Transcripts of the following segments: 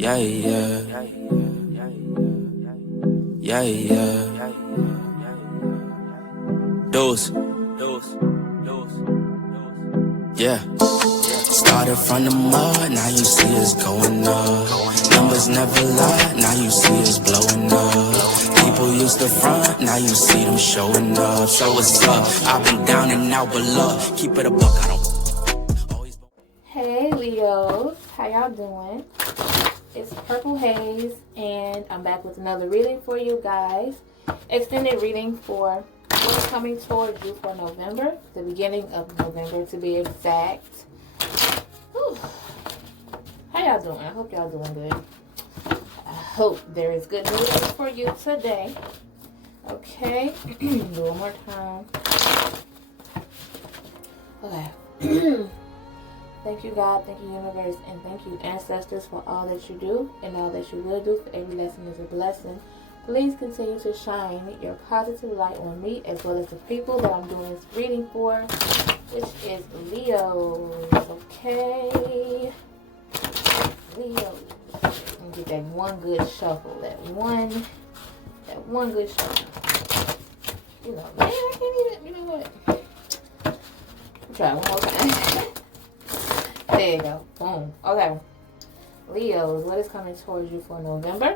Yeah, yeah. Yeah, yeah. Dose. Yeah. Started from the mud, now you see us going up. Numbers never lie, now you see us blowing up. People used to front, now you see them showing up. So what's up? I've been down and out, but look, keep it a buck, I don't always. Hey Leos, how y'all doing? It's Purple Haze, and I'm back with another reading for you guys. Extended reading for what's coming towards you for November, the beginning of November to be exact. Whew. How y'all doing? I hope y'all doing good. I hope there is good news for you today. Okay, do one more time. Okay. Thank you, God. Thank you, universe. And thank you, ancestors, for all that you do and all that you will do. For every lesson is a blessing. Please continue to shine your positive light on me as well as the people that I'm doing this reading for, which is Leo. Okay. Leo. Let me get that one good shuffle. That one good shuffle. You know, man, I can't even, you know what? Try one more time. There you go. Boom. Okay. Leos, what is coming towards you for November?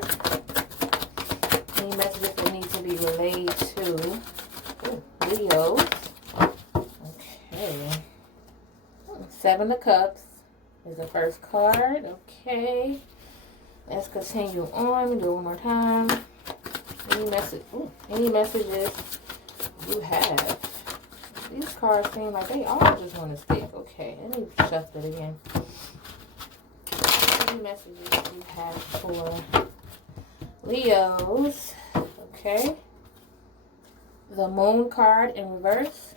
Any messages that need to be relayed to Leos? Okay. Seven of Cups is the first card. Okay. Let's continue on. Do it one more time. Any messages you have? These cards seem like they all just want to stick. Okay, let me shuffle it again. Any messages you have for Leos? Okay. The Moon card in reverse.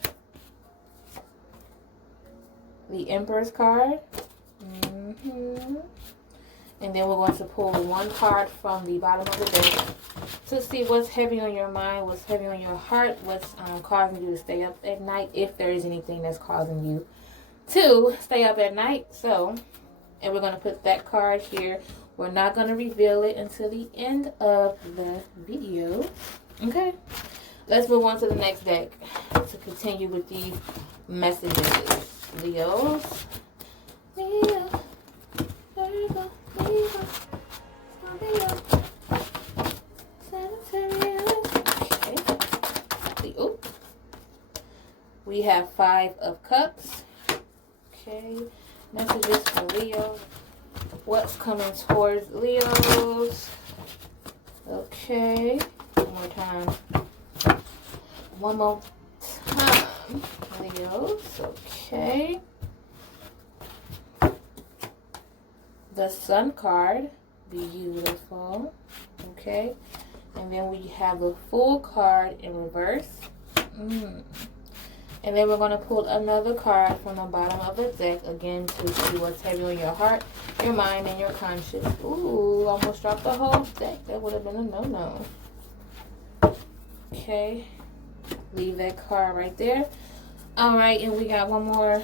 The Empress card. And then we're going to pull one card from the bottom of the deck to see what's heavy on your mind, what's heavy on your heart, what's causing you to stay up at night, if there is anything that's causing you to stay up at night. So, and we're going to put that card here. We're not going to reveal it until the end of the video. Okay. Let's move on to the next deck to continue with these messages. Leos. Leo. Virgo. Leo. Okay. We have Five of Cups. Okay. Messages for Leo. What's coming towards Leos? Okay. One more time. Leos. Okay. The Sun card. Beautiful. Okay. And then we have the Fool card in reverse. And then we're going to pull another card from the bottom of the deck again to see what's heavy on your heart, your mind, and your conscience. Ooh, almost dropped the whole deck. That would have been a no-no. Okay. Leave that card right there. Alright, and we got one more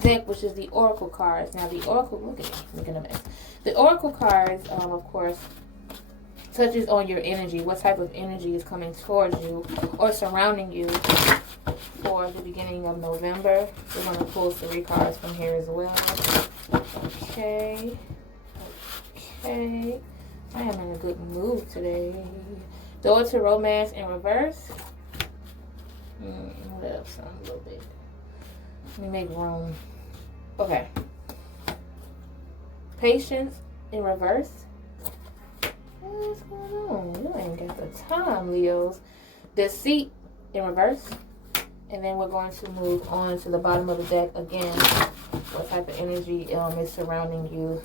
deck, which is the Oracle cards. Now, the Oracle, look at the mess. The Oracle cards, of course, touches on your energy. What type of energy is coming towards you or surrounding you for the beginning of November. We're going to pull 3 cards from here as well. Okay. Okay. I am in a good mood today. Door to Romance in reverse. What else? A little bit. Let me make room. Okay. Patience in reverse. What's going on? You ain't got the time, Leos. Deceit in reverse. And then we're going to move on to the bottom of the deck again. What type of energy is surrounding you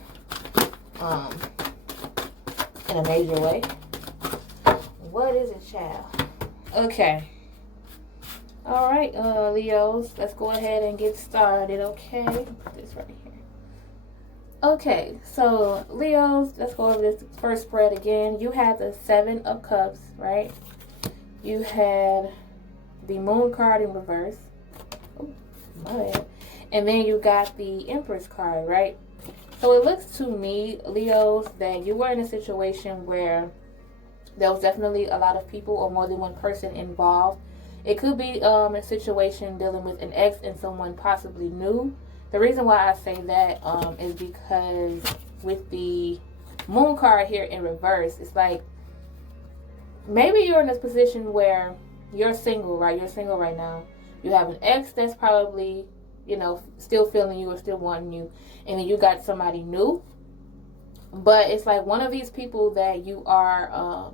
in a major way? What is it, child? Okay. All right, Leos. Let's go ahead and get started, okay? Put this right here. Okay, so Leos, let's go over this first spread again. You had the Seven of Cups, right? You had the Moon card in reverse. Oh, my bad. And then you got the Empress card, right? So it looks to me, Leos, that you were in a situation where there was definitely a lot of people or more than one person involved. It could be a situation dealing with an ex and someone possibly new. The reason why I say that is because with the moon card here in reverse, it's like maybe you're in this position where you're single, right? You're single right now. You have an ex that's probably, still feeling you or still wanting you. And then you got somebody new. But it's like one of these people that you are,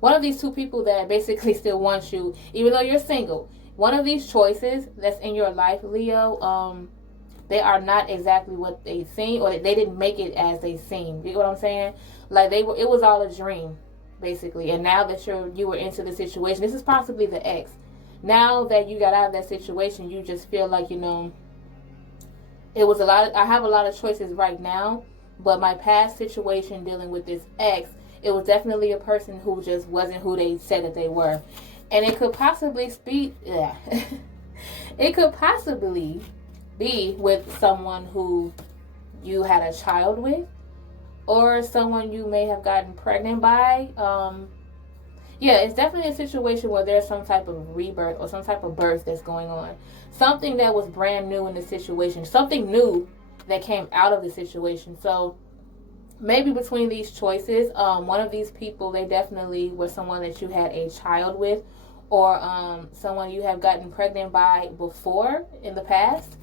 one of these two people that basically still wants you, even though you're single. One of these choices that's in your life, Leo, they are not exactly what they seem, or they didn't make it as they seem. You know what I'm saying? Like it was all a dream, basically. And now that you were into the situation, this is possibly the ex. Now that you got out of that situation, you just feel like, it was a lot. I have a lot of choices right now, but my past situation dealing with this ex, it was definitely a person who just wasn't who they said that they were. And it could possibly it could possibly be with someone who you had a child with, or someone you may have gotten pregnant by. It's definitely a situation where there's some type of rebirth or some type of birth that's going on. Something that was brand new in the situation. Something new that came out of the situation. So maybe between these choices, one of these people, they definitely were someone that you had a child with, or someone you have gotten pregnant by before in the past.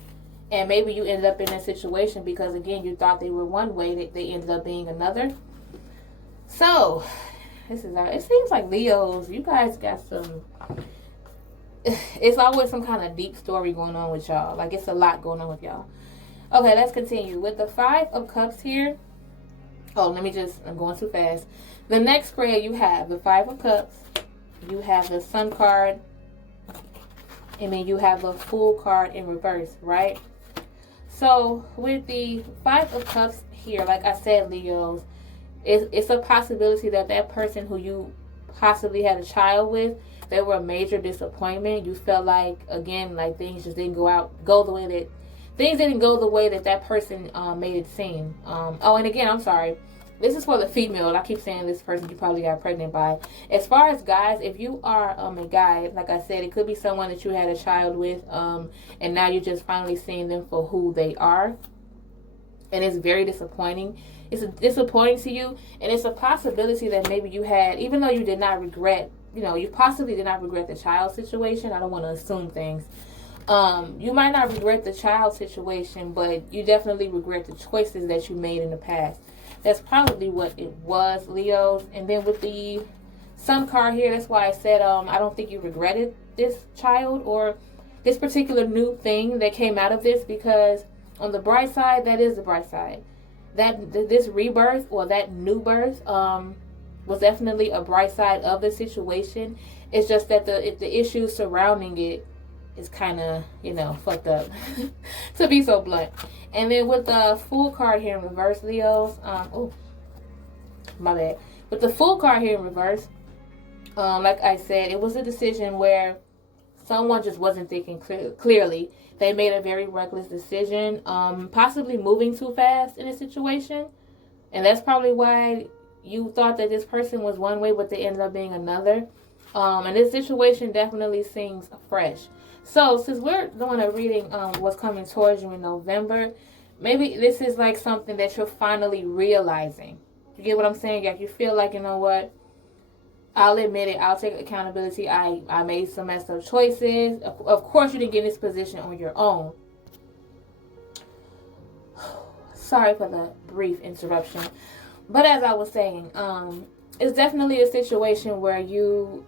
And maybe you ended up in a situation because, again, you thought they were one way, that they ended up being another. So it seems like Leos, you guys got some, it's always some kind of deep story going on with y'all. Like, it's a lot going on with y'all. Okay, let's continue. With the 5 of Cups here, I'm going too fast. The next spread, you have the 5 of Cups, you have the Sun card, and then you have the Fool card in reverse, right? So with the 5 of Cups here, like I said, Leos, it's a possibility that person who you possibly had a child with, they were a major disappointment. You felt like, again, like things just didn't go the way that person made it seem. And again, I'm sorry. This is for the female. I keep saying this person you probably got pregnant by. As far as guys, if you are a guy, like I said, it could be someone that you had a child with, and now you're just finally seeing them for who they are. And it's very disappointing. It's disappointing to you, and it's a possibility that maybe you had, even though you did not regret, you possibly did not regret the child situation. I don't want to assume things. You might not regret the child situation, but you definitely regret the choices that you made in the past. That's probably what it was, Leos. And then with the Sun card here, that's why I said I don't think you regretted this child or this particular new thing that came out of this, because on the bright side, that is the bright side. That this rebirth or that new birth was definitely a bright side of the situation. It's just that the issues surrounding it is kind of, fucked up, to be so blunt. And then with the Fool card here in reverse, Leos, my bad. With the Fool card here in reverse, like I said, it was a decision where someone just wasn't thinking clearly. They made a very reckless decision, possibly moving too fast in a situation. And that's probably why you thought that this person was one way, but they ended up being another. And this situation definitely seems fresh. So since we're doing a reading what's coming towards you in November, maybe this is like something that you're finally realizing. You get what I'm saying? Like you feel like, you know what? I'll admit it. I'll take accountability. I made some messed up choices. Of course, you didn't get in this position on your own. Sorry for the brief interruption. But as I was saying, it's definitely a situation where you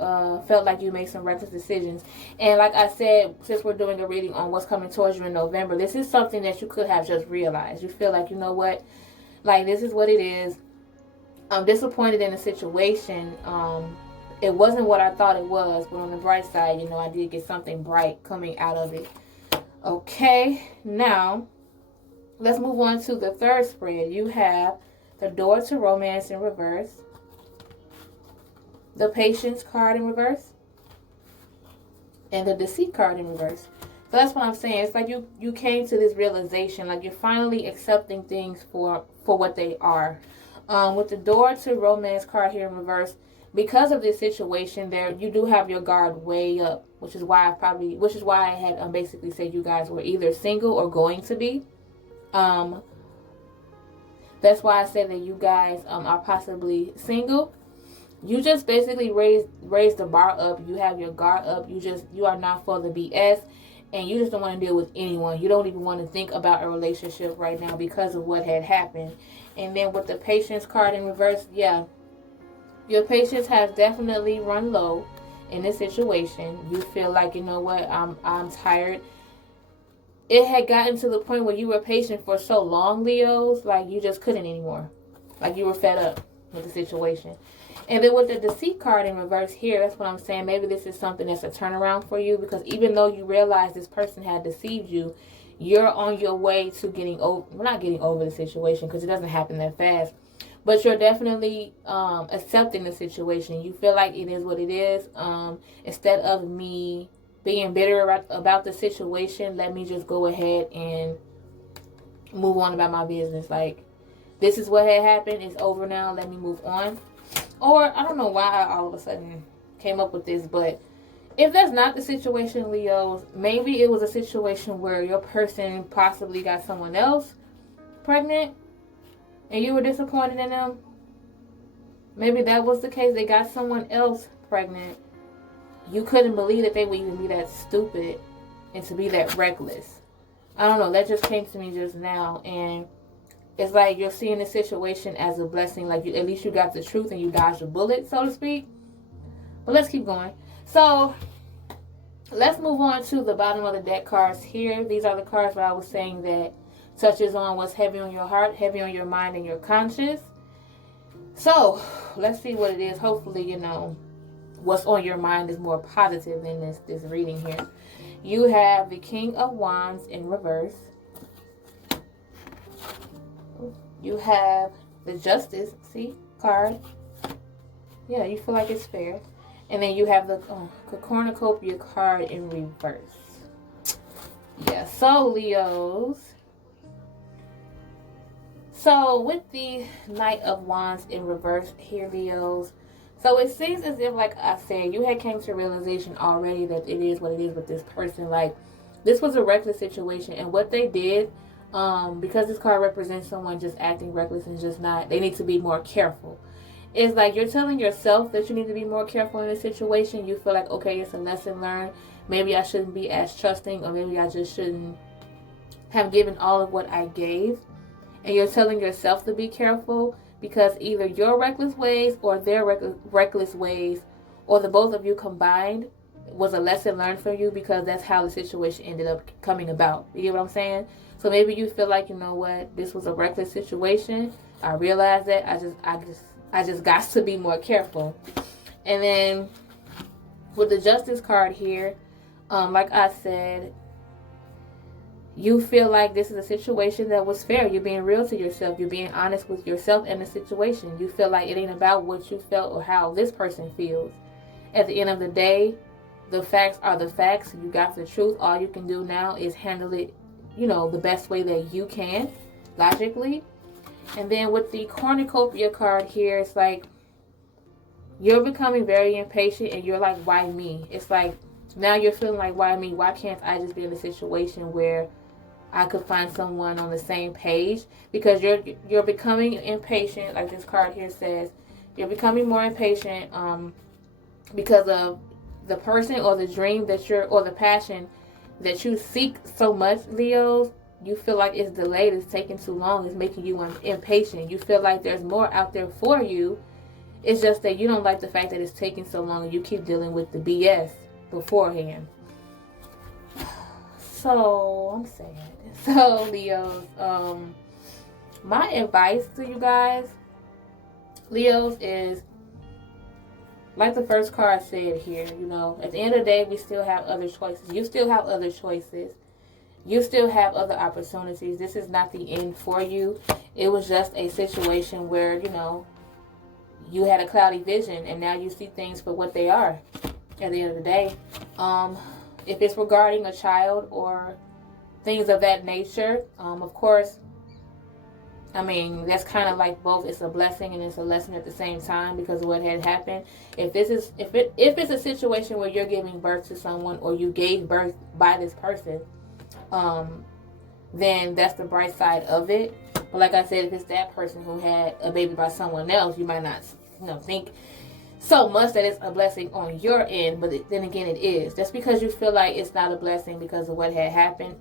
felt like you made some reckless decisions. And like I said, since we're doing a reading on what's coming towards you in November, this is something that you could have just realized. You feel like, you know what? Like, this is what it is. I'm disappointed in the situation. It wasn't what I thought it was, but on the bright side, I did get something bright coming out of it. Okay, now let's move on to the third spread. You have the Door to Romance in reverse, the Patience card in reverse, and the Deceit card in reverse. So that's what I'm saying. It's like you came to this realization, like you're finally accepting things for what they are. With the door to romance card here in reverse, because of this situation, there you do have your guard way up, which is why I had basically said you guys were either single or going to be. That's why I said that you guys are possibly single. You just basically raise the bar up. You have your guard up. You are not for the BS, and you just don't want to deal with anyone. You don't even want to think about a relationship right now because of what had happened. And then with the patience card in reverse, yeah, your patience has definitely run low in this situation. You feel like, you know what, I'm tired. It had gotten to the point where you were patient for so long, Leos, like you just couldn't anymore. Like you were fed up with the situation. And then with the deceit card in reverse here, that's what I'm saying. Maybe this is something that's a turnaround for you, because even though you realize this person had deceived you, you're on your way to getting over, well, not getting over the situation because it doesn't happen that fast, but you're definitely accepting the situation. You feel like it is what it is. Instead of me being bitter about the situation, let me just go ahead and move on about my business. Like, this is what had happened. It's over now. Let me move on. Or, I don't know why I all of a sudden came up with this, but if that's not the situation, Leos, maybe it was a situation where your person possibly got someone else pregnant and you were disappointed in them. Maybe that was the case. They got someone else pregnant. You couldn't believe that they would even be that stupid and to be that reckless. I don't know. That just came to me just now. And it's like you're seeing the situation as a blessing. Like, at least you got the truth and you dodged a bullet, so to speak. But let's keep going. So, let's move on to the bottom of the deck cards here. These are the cards where I was saying that touches on what's heavy on your heart, heavy on your mind, and your conscience. So, let's see what it is. Hopefully, you know, what's on your mind is more positive than this reading here. You have the King of Wands in reverse. You have the Justice, card. Yeah, you feel like it's fair. And then you have the Cornucopia card in reverse. Yeah, so Leos. So with the Knight of Wands in reverse here, Leos. So it seems as if, like I said, you had came to realization already that it is what it is with this person. Like, this was a reckless situation. And what they did, because this card represents someone just acting reckless and just not, they need to be more careful. It's like you're telling yourself that you need to be more careful in this situation. You feel like, okay, it's a lesson learned. Maybe I shouldn't be as trusting, or maybe I just shouldn't have given all of what I gave. And you're telling yourself to be careful because either your reckless ways or their reckless ways, or the both of you combined, was a lesson learned for you, because that's how the situation ended up coming about. You get what I'm saying? So maybe you feel like, you know what, this was a reckless situation. I realized that I just got to be more careful. And then with the Justice card here, like I said, you feel like this is a situation that was fair. You're being real to yourself. You're being honest with yourself and the situation. You feel like it ain't about what you felt or how this person feels. At the end of the day, the facts are the facts. You got the truth. All you can do now is handle it, you know, the best way that you can, logically. And then with the Cornucopia card here, it's like you're becoming very impatient and you're like, why me? It's like now you're feeling like, why me? Why can't I just be in a situation where I could find someone on the same page? Because you're becoming impatient, like this card here says. You're becoming more impatient because of the person or the dream that or the passion that you seek so much, Leos. You feel like it's delayed, it's taking too long, it's making you impatient. You feel like there's more out there for you. It's just that you don't like the fact that it's taking so long and you keep dealing with the BS beforehand. So, I'm sad. So, Leos, my advice to you guys, Leos, is like the first card said here, you know, at the end of the day, we still have other choices. You still have other choices. You still have other opportunities. This is not the end for you. It was just a situation where, you know, you had a cloudy vision and now you see things for what they are at the end of the day. if it's regarding a child or things of that nature, of course, I mean, that's kind of like both. It's a blessing and it's a lesson at the same time because of what had happened. If it's a situation where you're giving birth to someone or you gave birth by this person, then that's the bright side of it. But like I said, if it's that person who had a baby by someone else, you might not, think so much that it's a blessing on your end. But then again, it is. Just because you feel like it's not a blessing because of what had happened,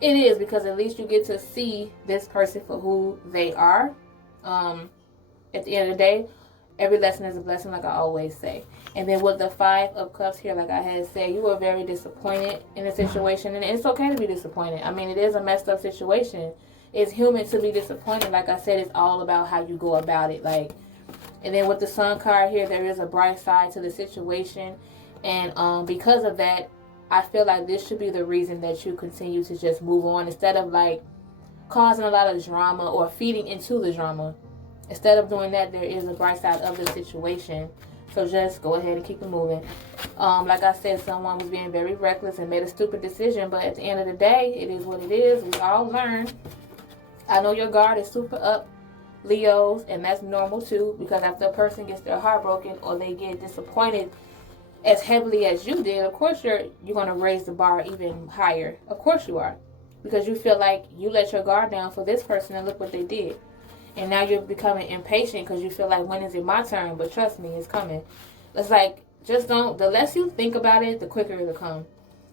it is, because at least you get to see this person for who they are. At the end of the day, every lesson is a blessing, like I always say. And then with the 5 of Cups here, like I had said, you were very disappointed in the situation. And it's okay to be disappointed. I mean, it is a messed up situation. It's human to be disappointed. Like I said, it's all about how you go about it. And then with the Sun card here, there is a bright side to the situation. And because of that, I feel like this should be the reason that you continue to just move on instead of causing a lot of drama or feeding into the drama. Instead of doing that, there is a bright side of the situation. So just go ahead and keep it moving. Like I said, someone was being very reckless and made a stupid decision. But at the end of the day, it is what it is. We all learn. I know your guard is super up, Leos, and that's normal too. Because after a person gets their heart broken or they get disappointed as heavily as you did, of course you're going to raise the bar even higher. Of course you are. Because you feel like you let your guard down for this person and look what they did. And now you're becoming impatient because you feel like, when is it my turn? But trust me, it's coming. It's like, just don't, the less you think about it, the quicker it'll come.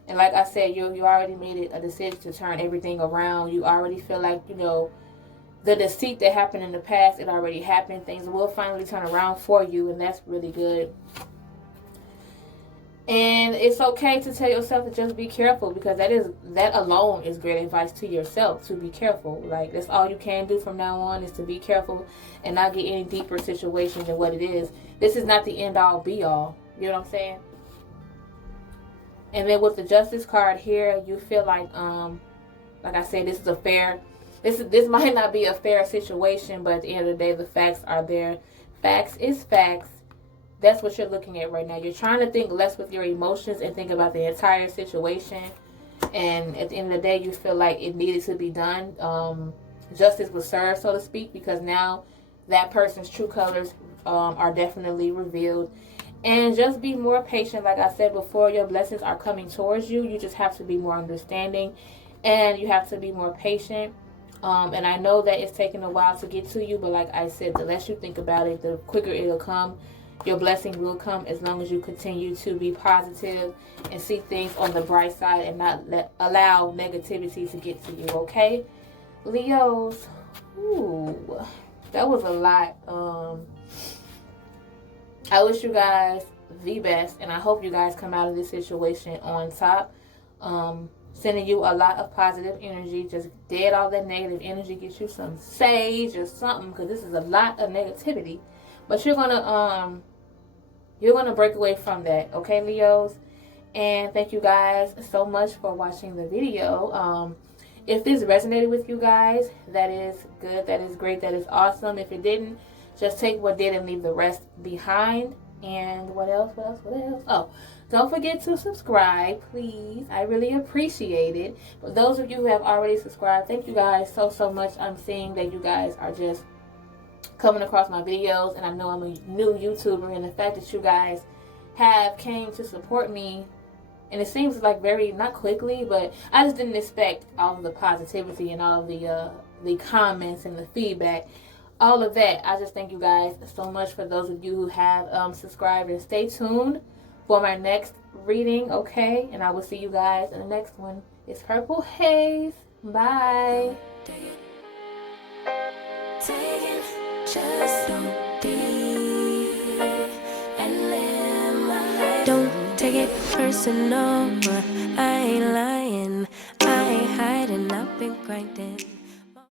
And like I said, you already made it a decision to turn everything around. You already feel like, the deceit that happened in the past, it already happened. Things will finally turn around for you, and that's really good. And it's okay to tell yourself to just be careful, because that alone is great advice to yourself, to be careful. That's all you can do from now on, is to be careful and not get any deeper situations than what it is. This is not the end all be all. You know what I'm saying? And then with the Justice card here, you feel like I said, this is a fair. This might not be a fair situation, but at the end of the day, the facts are there. Facts is facts. That's what you're looking at right now. You're trying to think less with your emotions and think about the entire situation. And at the end of the day, you feel like it needed to be done. Justice was served, so to speak, because now that person's true colors are definitely revealed. And just be more patient. Like I said before, your blessings are coming towards you. You just have to be more understanding. And you have to be more patient. And I know that it's taking a while to get to you. But like I said, the less you think about it, the quicker it'll come. Your blessing will come as long as you continue to be positive and see things on the bright side and not allow negativity to get to you, okay? Leos, ooh, that was a lot. I wish you guys the best, and I hope you guys come out of this situation on top. Sending you a lot of positive energy. Just dead all that negative energy. Get you some sage or something, because this is a lot of negativity. But you're gonna break away from that, okay, Leos? And thank you guys so much for watching the video. If this resonated with you guys, that is good, that is great, that is awesome. If it didn't, just take what did and leave the rest behind. And what else? Oh, don't forget to subscribe, please. I really appreciate it. For those of you who have already subscribed, thank you guys so much. I'm seeing that you guys are just coming across my videos, and I know I'm a new YouTuber, and the fact that you guys have came to support me, and it seems like very, not quickly, but I just didn't expect all of the positivity and all of the comments and the feedback, all of that. I just thank you guys so much. For those of you who have subscribed, and stay tuned for my next reading, okay? And I will see you guys in the next one. It's Purple Haze. Bye. Just don't be and live my life. Don't take it personal. I ain't lying, I ain't hiding. I've been grinding.